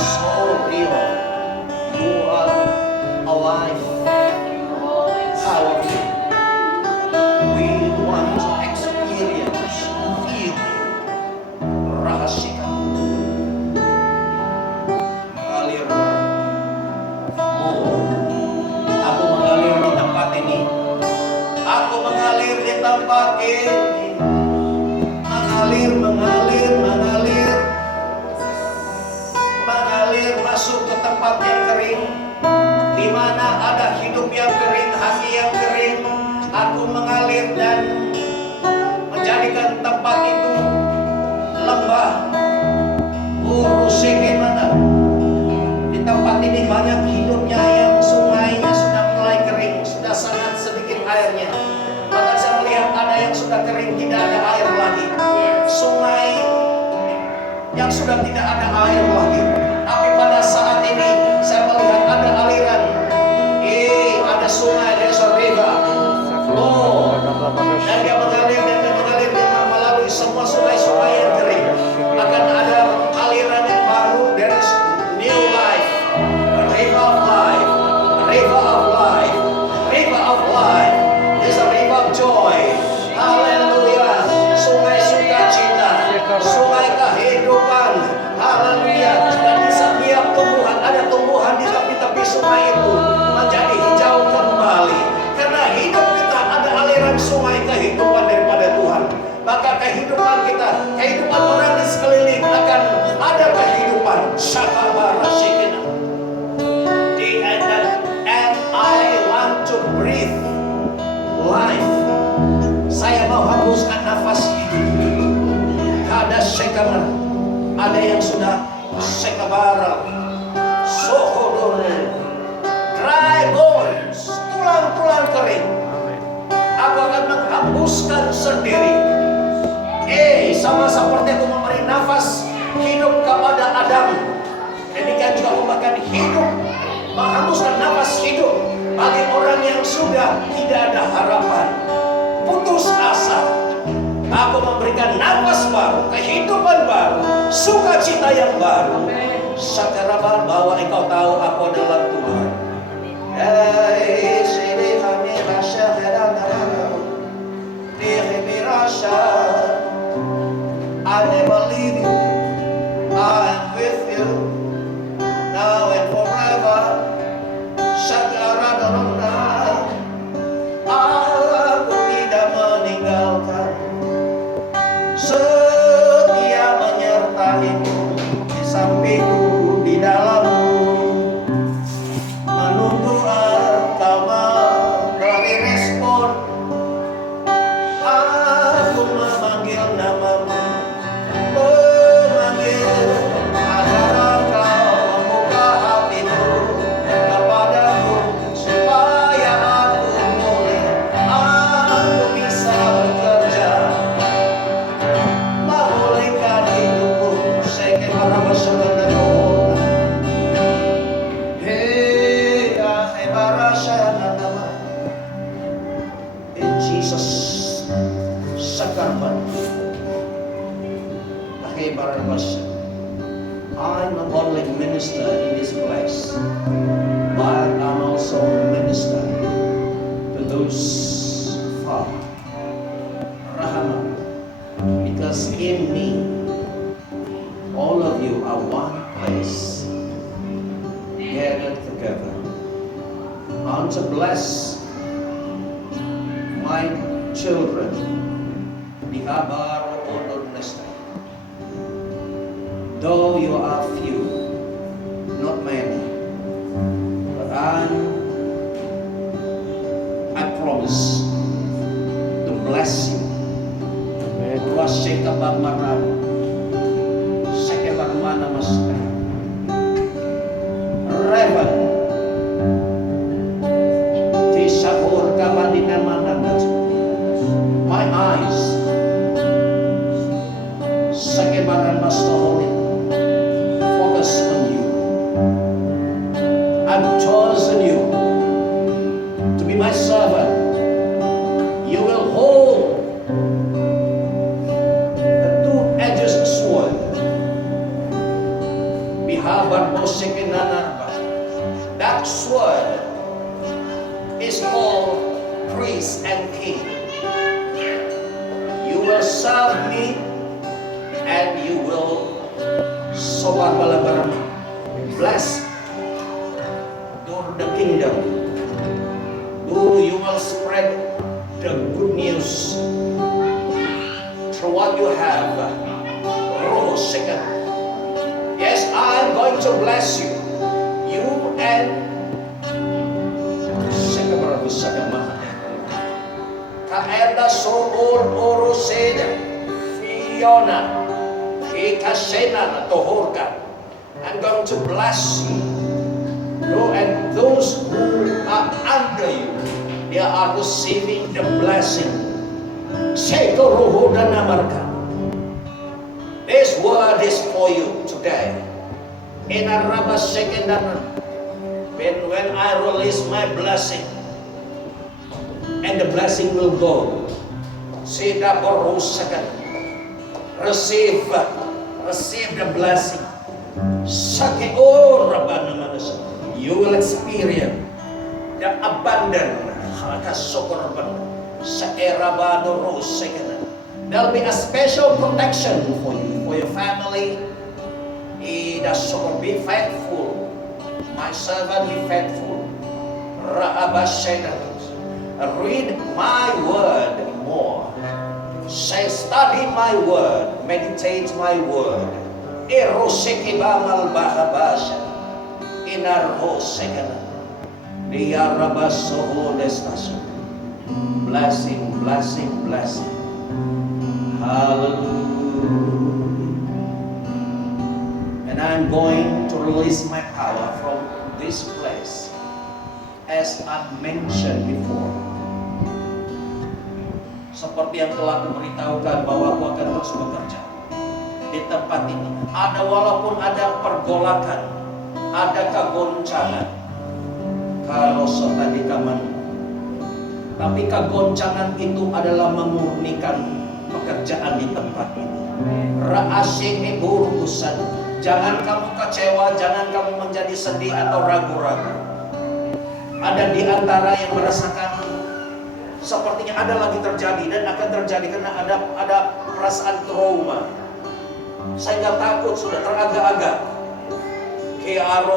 so real. You are alive, powerful. We want to experience, feel, rasakan. Mengalir. Oh, aku mengalir di tempat ini. Aku mengalir di tempat ini. Mengalir, mengalir, mengalir. Mengalir masuk ke tempat yang kering, di mana ada hidup yang kering, hati yang kering. Aku mengalir dan menjadikan tempat itu lembah. Urusik mana? Di tempat ini banyak hidupnya yang sungainya sudah mulai kering, sudah sangat sedikit airnya. Maka saya melihat ada yang sudah kering, tidak ada air lagi. Sungai yang sudah tidak ada air lagi. Tapi pada saat ini saya melihat ada aliran. Ada sungai, there's a river. Oh, dan dia mengalir dan dia mengalir dan melalui semua sungai-sungai yang kering. Akan ada aliran yang baru. There is new life, a river of life, a river of life, river of life. There's a river of joy. Haleluya. Sungai sukacita, sungai kehidupan. Haleluya. Dan di setiap tumbuhan, ada tumbuhan di tepi-tepi sungai itu menjadi hijau kembali. Karena hidup kita ada aliran sungai kehidupan daripada Tuhan. Maka kehidupan kita, kehidupan orang di sekeliling akan ada kehidupan. Shakabara shikina. And I want to breathe life. Saya mau hembuskan nafas hidup. Ada shekabara. Ada yang sudah shekabara. Sohodore. Dry bones. Tulang-tulang kering. Aku akan menghembuskan sendiri. Sama seperti aku memberi nafas hidup kepada Adam. Demikian juga aku akan hidup, menghembuskan nafas hidup bagi orang yang sudah tidak ada harapan, putus asa. Aku memberikan nafas baru, kehidupan baru, sukacita yang baru. Sakaraban bahwa engkau tahu aku adalah Tuhan. Sini kami rasa I never leave you. I am with you now and forever. Sakaradorona. Aku tidak meninggalkan. Setia menyertaimu di sampingku, di dalammu. Menunggu engkau memberi respon. Aku memanggil namamu. I'm not only minister in this place, but I'm also minister to those far. Rahman, because in me, all of you are one place, gathered together. I want to bless my children, the Abar Odon Nesta. Though you are few, not many, but I promise to bless you. Ruasika bamaran, seke bagaimana mas Revan, tisabur kabadina mana. My eyes, seke baran mas tohonin. That sword is called priest and king. You will serve me and you will bless the kingdom. You will spread the good news through what you have. Yes, I'm going to bless you. You and Kaenda soor oroseda Fiona Ikasena Tohorka. I'm going to bless you. And those who are under you, they are receiving the blessing. This word is for you today. In a rubber second, when I release my blessing, and the blessing will go. Receive the blessing. You will experience the abundant. There will be a special protection for you, for your family. Be faithful. My servant, be faithful. Read my word more. Say, study my word, meditate my word. Blessing, blessing, blessing. Hallelujah. And I'm going to release my power from this place, as I mentioned before. Seperti yang telah diberitahukan bahwa aku akan terus bekerja di tempat ini. Walaupun ada pergolakan, ada kegoncangan, kalau tadi kaman, tapi kegoncangan itu adalah memurnikan pekerjaan di tempat ini. Ra'asyik iburusan. Jangan kamu kecewa, jangan kamu menjadi sedih atau ragu-ragu. Ada di antara yang merasakan sepertinya ada lagi terjadi dan akan terjadi karena ada perasaan trauma. Saya nggak takut, sudah teragak-agak.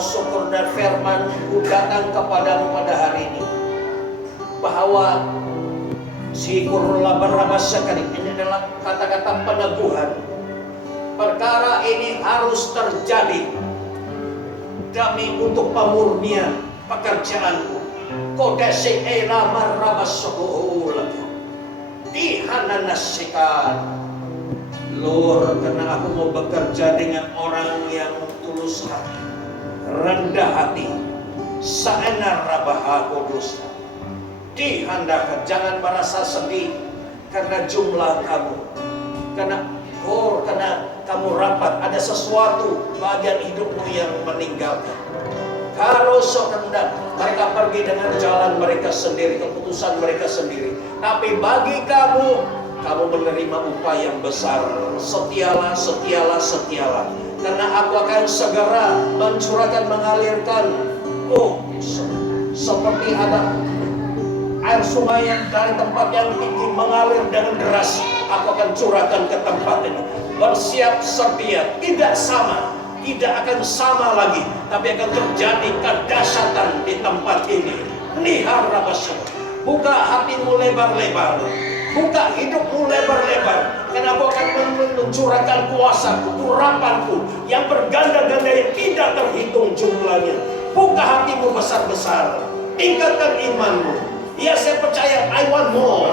Syukur dan firman datang kepadamu pada hari ini bahwa ini adalah kata-kata peneguhan. Perkara ini harus terjadi demi untuk pemurnian pekerjaanku. Kodese era marabasuhul dihananasikan. Lord, karena aku mau bekerja dengan orang yang tulus hati, rendah hati, sa'ana rabaha kudus. Dihandakan, jangan merasa sedih karena jumlah kamu, karena kamu rapat, ada sesuatu bagian hidupmu yang meninggalkan. Kalau sekendak mereka pergi dengan jalan mereka sendiri, keputusan mereka sendiri. Tapi bagi kamu menerima upah yang besar. Setialah, setialah, setialah. Karena aku akan segera mencurahkan, mengalirkan. Seperti ada air sungai yang dari tempat yang tinggi mengalir dengan deras. Aku akan curahkan ke tempat ini. Bersiap sedia, tidak sama. Tidak akan sama lagi, tapi akan terjadi kedahsyatan di tempat ini. Nihar rabasyah. Buka hatimu lebar-lebar, buka hidupmu lebar-lebar, karena aku akan mencurahkan kuasaku, urapanku yang berganda-ganda yang tidak terhitung jumlahnya. Buka hatimu besar-besar, tingkatkan imanmu. Ya, saya percaya, I want more,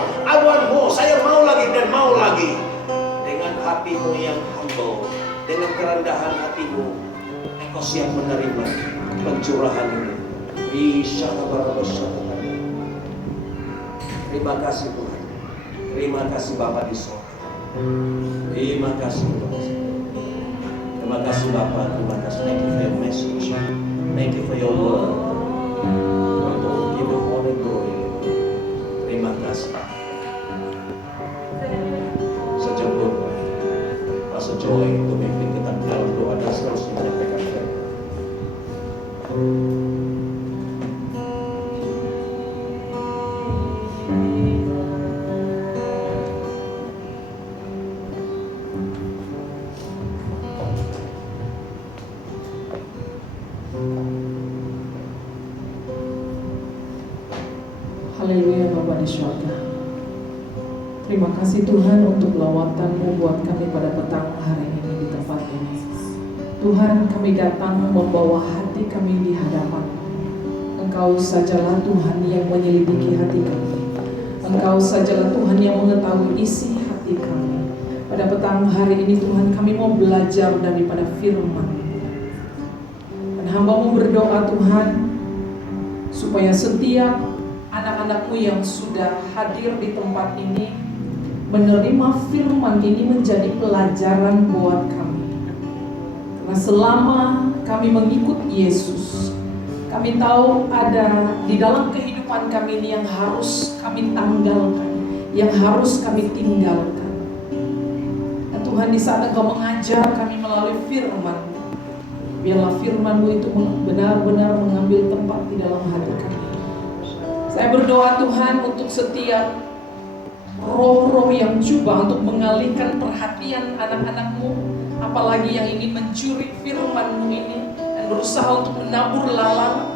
saya mau lagi dan mau lagi. Dengan hatimu yang humble, dengan kerendahan hatimu, engkau siap menerima pencurahan ini. Terima kasih Tuhan. Terima kasih Bapa di surga. Terima kasih Tuhan. Terima kasih Bapa. Terima kasih. Thank you for your message. Thank you for your word. Give you all the glory. Terima kasih. Sejauh Pastor Joy untuk memimpin kita dalam doa dan seterusnya menyampaikan firman. Haleluya Bapa di surga. Terima kasih Tuhan untuk lawatan-Mu buat kami pada petang hari ini di tempat ini. Tuhan, kami datang membawa hati kami di hadapan. Engkau sajalah Tuhan yang menyelidiki hati kami. Engkau sajalah Tuhan yang mengetahui isi hati kami. Pada petang hari ini Tuhan, kami mau belajar daripada firman. Dan hamba-Mu berdoa Tuhan, supaya setiap anak-anak-Mu yang sudah hadir di tempat ini menerima firman ini menjadi pelajaran buat kami. Karena selama kami mengikut Yesus, kami tahu ada di dalam kehidupan kami ini yang harus kami tanggalkan, yang harus kami tinggalkan. Dan Tuhan, di saat Engkau mengajar kami melalui firman, biarlah firman-Mu itu benar-benar mengambil tempat di dalam hati kami. Saya berdoa Tuhan untuk setiap roh-roh yang coba untuk mengalihkan perhatian anak-anak-Mu, apalagi yang ingin mencuri firman-Mu ini dan berusaha untuk menabur lalang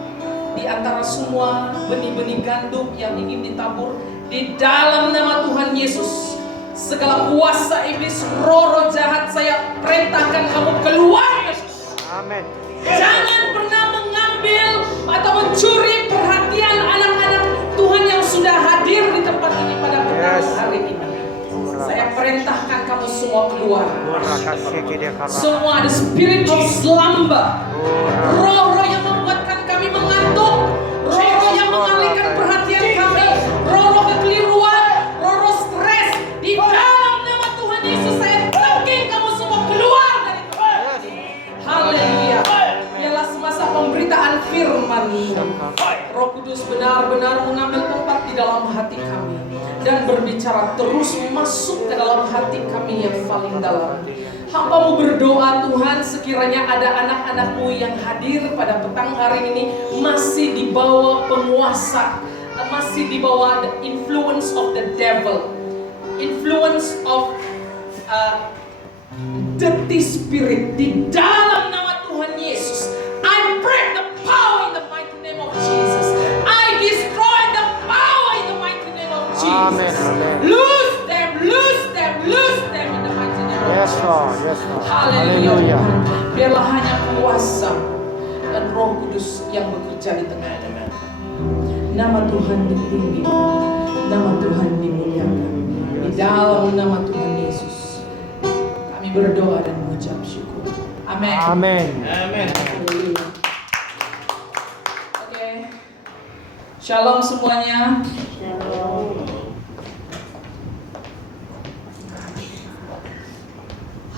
di antara semua benih-benih gandum yang ingin ditabur. Di dalam nama Tuhan Yesus, segala kuasa iblis, roh-roh jahat, saya perintahkan kamu keluar Yesus. Amin. Jangan pernah mengambil atau mencuri perhatian anak-anak Tuhan yang sudah hadir di tempat ini pada petang hari ini. Saya perintahkan kamu semua keluar. Semua ada spiritual slumber, roh-roh yang membuatkan kami mengantuk, roh-roh yang mengalihkan perhatian kami, roh-roh kekeliruan, roh-roh stres. Di dalam nama Tuhan Yesus saya tangking kamu semua keluar dari tempat ini. Haleluya. Biarlah semasa pemberitaan firman, Roh Kudus benar-benar mengambil tempat di dalam hati kami dan berbicara terus masuk ke dalam hati kami yang paling dalam. Hamba-Mu berdoa Tuhan, sekiranya ada anak-anak-Mu yang hadir pada petang hari ini masih di bawah penguasa, masih di bawah the influence of the devil, influence of dirty spirit. Di dalam nama Tuhan Yesus, I break the power in the mighty name of Jesus. I destroy the power in the mighty name of Jesus. Amen. Lose them, lose them, lose them in the mighty name of Yes, Jesus. Lord. Yes, Lord. Haleluya. Hallelujah. Biarlah hanya kuasa dan Roh Kudus yang bekerja di tengah-tengah. Nama Tuhan ditinggikan, nama Tuhan dimuliakan. Di dalam nama Tuhan Yesus, kami berdoa dan mengucap syukur. Amin. Amin. Amin. Haleluya. Oke. Shalom semuanya.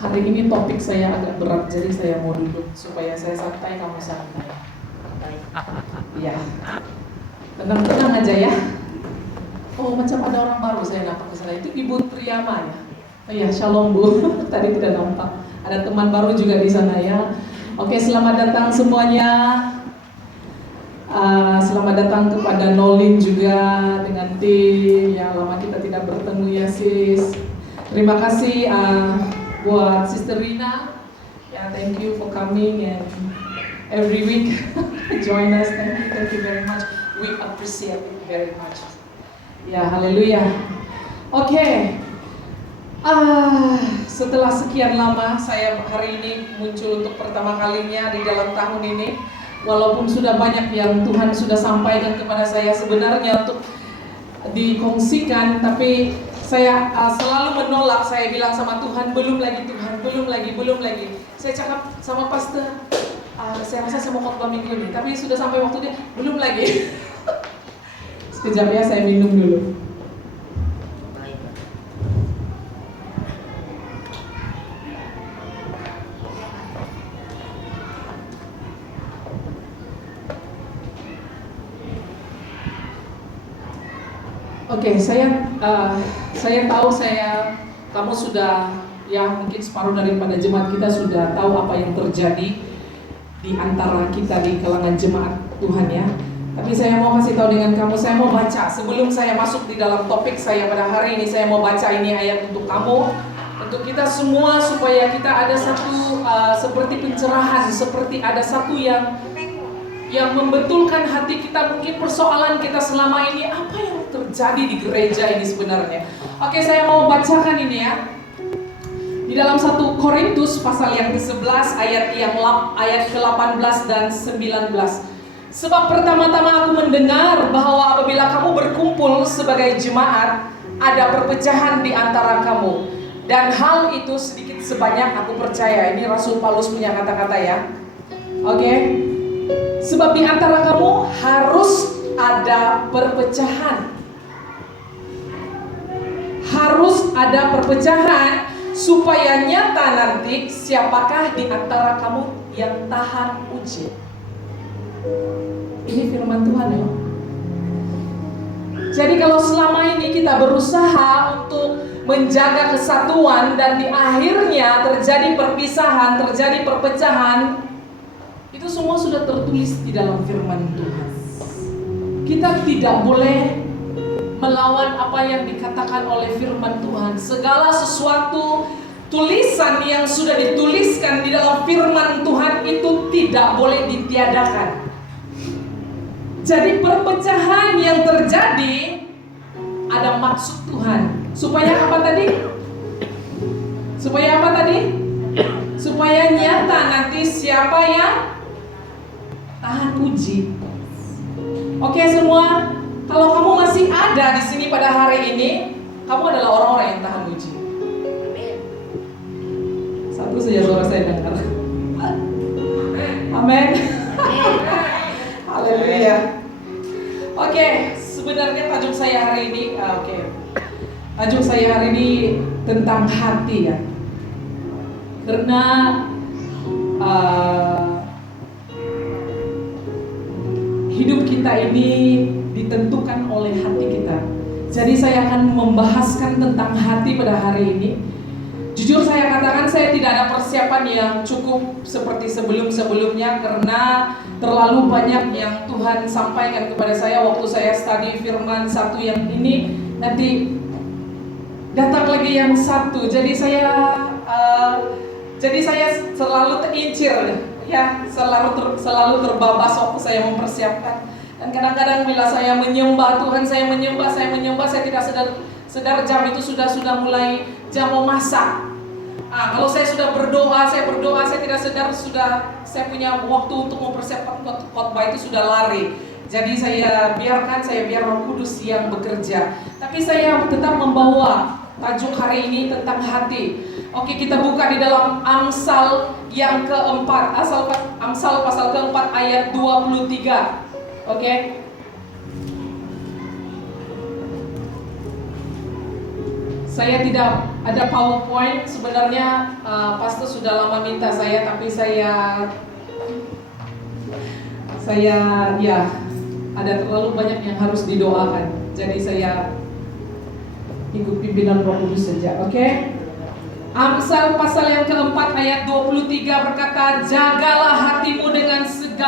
Hari ini topik saya agak berat, jadi saya mau duduk supaya saya santai, kamu santai. Ya, tenang-tenang aja ya. Oh, macam ada orang baru saya nampak ke sana. Itu Ibu Triyama ya. Oh iya, shalom Bu. Tadi tidak nampak. Ada teman baru juga di sana ya. Oke, selamat datang semuanya. Selamat datang kepada Nolin juga dengan tim yang lama kita tidak bertemu ya sis. Terima kasih buat Sister Rina. Ya, thank you for coming and every week join us. Thank you very much. We appreciate it very much. Ya, haleluya. Oke. Setelah sekian lama saya hari ini muncul untuk pertama kalinya di dalam tahun ini. Walaupun sudah banyak yang Tuhan sudah sampaikan kepada saya sebenarnya untuk dikongsikan, tapi saya selalu menolak. Saya bilang sama Tuhan, belum lagi Tuhan, belum lagi. Saya cakap sama pastor, saya rasa saya mau khotbah minggu ini, tapi sudah sampai waktu dia, belum lagi. Sekejap ya, saya minum dulu. Oke, saya tahu kamu sudah ya mungkin separuh daripada jemaat kita sudah tahu apa yang terjadi di antara kita di kalangan jemaat Tuhan ya. Tapi saya mau kasih tahu dengan kamu, saya mau baca sebelum saya masuk di dalam topik saya pada hari ini. Saya mau baca ini ayat untuk kamu, untuk kita semua supaya kita ada satu seperti pencerahan, seperti ada satu yang membetulkan hati kita. Mungkin persoalan kita selama ini apa yang terjadi di gereja ini sebenarnya. Oke, saya mau bacakan ini ya. Di dalam 1 Korintus pasal yang ke-11 ayat ke-18 dan 19. Sebab pertama-tama aku mendengar bahwa apabila kamu berkumpul sebagai jemaat, ada perpecahan di antara kamu. Dan hal itu sedikit sebanyak aku percaya. Ini Rasul Paulus punya kata-kata ya. Oke. Sebab di antara kamu harus ada perpecahan. Harus ada perpecahan supaya nyata nanti siapakah di antara kamu yang tahan ujian. Ini firman Tuhan ya. Jadi kalau selama ini kita berusaha untuk menjaga kesatuan dan di akhirnya terjadi perpisahan, terjadi perpecahan, itu semua sudah tertulis di dalam firman Tuhan. Kita tidak boleh melawan apa yang dikatakan oleh firman Tuhan. Segala sesuatu tulisan yang sudah dituliskan di dalam firman Tuhan itu tidak boleh ditiadakan. Jadi perpecahan yang terjadi ada maksud Tuhan. Supaya apa tadi? Supaya apa tadi? Supaya nyata nanti siapa yang tahan uji. Oke semua. Kalau kamu masih ada di sini pada hari ini, kamu adalah orang-orang yang tahan uji. Satu saja suara saya dengar. Amin. Haleluya. Oke, sebenarnya tajuk saya hari ini, tajuk saya hari ini tentang hati ya. Karena hidup kita ini ditentukan oleh hati kita. Jadi saya akan membahaskan tentang hati pada hari ini. Jujur saya katakan saya tidak ada persiapan yang cukup seperti sebelum-sebelumnya karena terlalu banyak yang Tuhan sampaikan kepada saya waktu saya study firman satu yang ini, nanti datang lagi yang satu. Jadi saya selalu terincir ya, selalu terbabas waktu saya mempersiapkan. Dan kadang-kadang bila saya menyembah Tuhan, saya menyembah, saya tidak sedar jam itu sudah mulai jam mau masak. Kalau saya sudah berdoa, saya tidak sedar saya punya waktu untuk mempersiapkan khotbah itu sudah lari. Jadi saya biar Roh Kudus yang bekerja. Tapi saya tetap membawa tajuk hari ini tentang hati. Oke, kita buka di dalam Amsal yang keempat, Amsal pasal keempat ayat 23. Oke. Saya tidak ada PowerPoint. Sebenarnya pastor sudah lama minta saya, tapi saya ya ada terlalu banyak yang harus didoakan. Jadi saya ikut pimpinan Roh Kudus saja. Oke. Amsal pasal yang keempat ayat 23 berkata, jagalah hatimu dengan